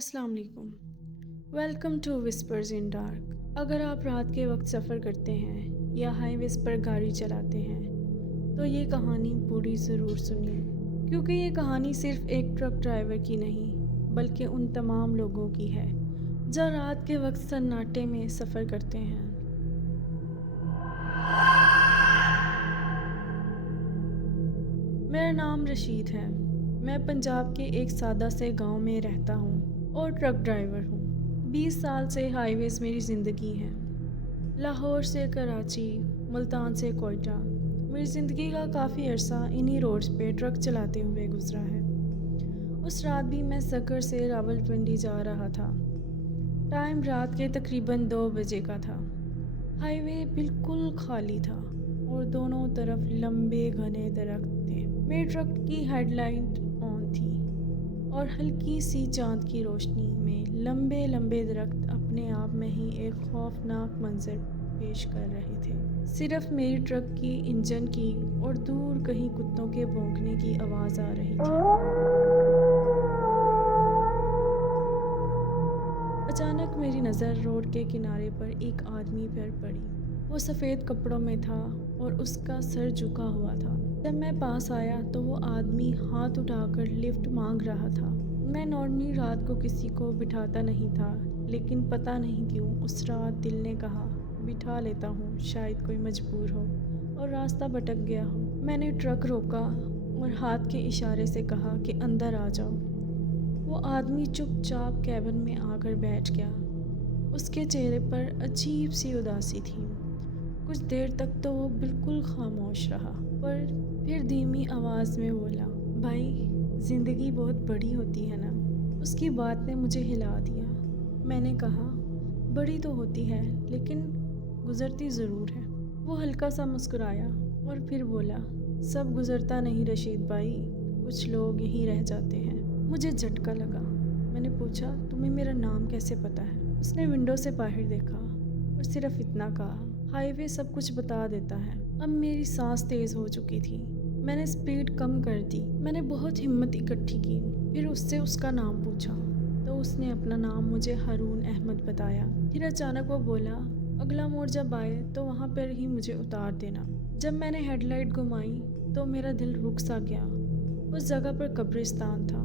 अस्सलाम वालेकुम। Welcome to whispers in dark. अगर आप रात के वक्त सफ़र करते हैं या हाईवेज पर गाड़ी चलाते हैं तो ये कहानी पूरी ज़रूर सुनिए, क्योंकि ये कहानी सिर्फ एक ट्रक ड्राइवर की नहीं बल्कि उन तमाम लोगों की है जो रात के वक्त सन्नाटे में सफ़र करते हैं। मेरा नाम रशीद है। मैं पंजाब के एक सादा से गांव में रहता हूँ और ट्रक ड्राइवर हूँ। 20 साल से हाईवेज मेरी ज़िंदगी है। लाहौर से कराची, मुल्तान से कोयटा, मेरी ज़िंदगी का काफ़ी अरसा इन्हीं रोड्स पे ट्रक चलाते हुए गुजरा है। उस रात भी मैं सकर से रावलपिंडी जा रहा था। टाइम रात के तकरीबन 2 बजे का था। हाईवे बिल्कुल खाली था और दोनों तरफ लंबे घने दरख्त थे। मेरे ट्रक की हेडलाइट ऑन थी और हल्की सी चांद की रोशनी में लंबे लंबे दरख्त अपने आप में ही एक खौफनाक मंजर पेश कर रहे थे। सिर्फ मेरी ट्रक की इंजन की और दूर कहीं कुत्तों के भौंकने की आवाज़ आ रही थी। अचानक मेरी नज़र रोड के किनारे पर एक आदमी पर पड़ी। वो सफ़ेद कपड़ों में था और उसका सर झुका हुआ था। जब मैं पास आया तो वो आदमी हाथ उठाकर लिफ्ट मांग रहा था। मैं नॉर्मली रात को किसी को बिठाता नहीं था, लेकिन पता नहीं क्यों उस रात दिल ने कहा बिठा लेता हूँ, शायद कोई मजबूर हो और रास्ता भटक गया हो। मैंने ट्रक रोका और हाथ के इशारे से कहा कि अंदर आ जाओ। वो आदमी चुपचाप कैबिन में आकर बैठ गया। उसके चेहरे पर अजीब सी उदासी थी। कुछ देर तक तो वो बिल्कुल खामोश रहा, पर फिर धीमी आवाज़ में बोला, भाई, ज़िंदगी बहुत बड़ी होती है ना। उसकी बात ने मुझे हिला दिया। मैंने कहा, बड़ी तो होती है, लेकिन गुज़रती ज़रूर है। वो हल्का सा मुस्कुराया और फिर बोला, सब गुज़रता नहीं रशीद भाई, कुछ लोग यहीं रह जाते हैं। मुझे झटका लगा। मैंने पूछा, तुम्हें मेरा नाम कैसे पता है? उसने विंडो से बाहर देखा और सिर्फ इतना कहा, हाईवे सब कुछ बता देता है। अब मेरी सांस तेज़ हो चुकी थी। मैंने स्पीड कम कर दी। मैंने बहुत हिम्मत इकट्ठी की, फिर उससे उसका नाम पूछा तो उसने अपना नाम मुझे हारून अहमद बताया। फिर अचानक वो बोला, अगला मोड़ जब आए तो वहाँ पर ही मुझे उतार देना। जब मैंने हेडलाइट घुमाई तो मेरा दिल रुक सा गया। उस जगह पर कब्रिस्तान था,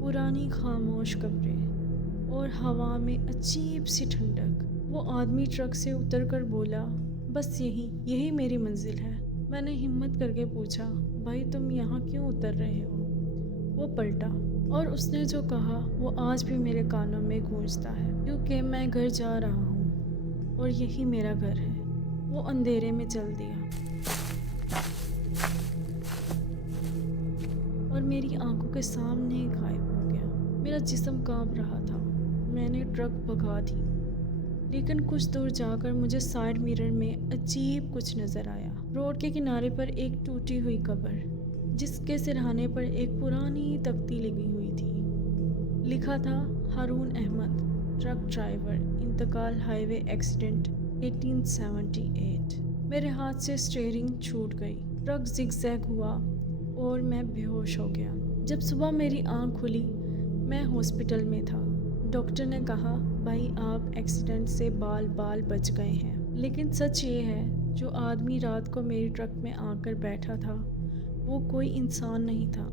पुरानी खामोश कब्रें और हवा में अजीब सी ठंडक। वो आदमी ट्रक से उतरकर बोला, बस यही यही मेरी मंजिल है। मैंने हिम्मत करके पूछा, भाई तुम यहाँ क्यों उतर रहे हो? वो पलटा और उसने जो कहा वो आज भी मेरे कानों में गूंजता है, क्योंकि मैं घर जा रहा हूँ और यही मेरा घर है। वो अंधेरे में चल दिया और मेरी आंखों के सामने गायब हो गया। मेरा जिस्म कांप रहा था। मैंने ट्रक भगा दी, लेकिन कुछ दूर जाकर मुझे साइड मिरर में अजीब कुछ नज़र आया। रोड के किनारे पर एक टूटी हुई कब्र, जिसके सिरहाने पर एक पुरानी तख्ती लगी हुई थी। लिखा था, हारून अहमद, ट्रक ड्राइवर, इंतकाल हाईवे एक्सीडेंट 1878। मेरे हाथ से स्टीयरिंग छूट गई। ट्रक जिगजैग हुआ और मैं बेहोश हो गया। जब सुबह मेरी आंख खुली, मैं हॉस्पिटल में था। डॉक्टर ने कहा, भाई आप एक्सीडेंट से बाल बाल बच गए हैं। लेकिन सच ये है, जो आदमी रात को मेरी ट्रक में आकर बैठा था वो कोई इंसान नहीं था।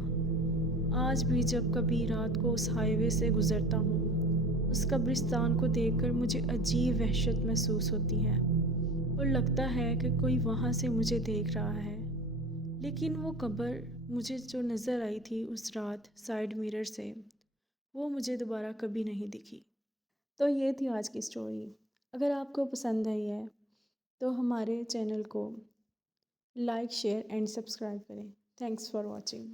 आज भी जब कभी रात को उस हाईवे से गुजरता हूँ, उस कब्रिस्तान को देखकर मुझे अजीब वहशत महसूस होती है और लगता है कि कोई वहाँ से मुझे देख रहा है। लेकिन वो कब्र मुझे जो नज़र आई थी उस रात साइड मिरर से, वो मुझे दोबारा कभी नहीं दिखी। तो ये थी आज की स्टोरी। अगर आपको पसंद आई है तो हमारे चैनल को लाइक, शेयर एंड सब्सक्राइब करें। Thanks for watching.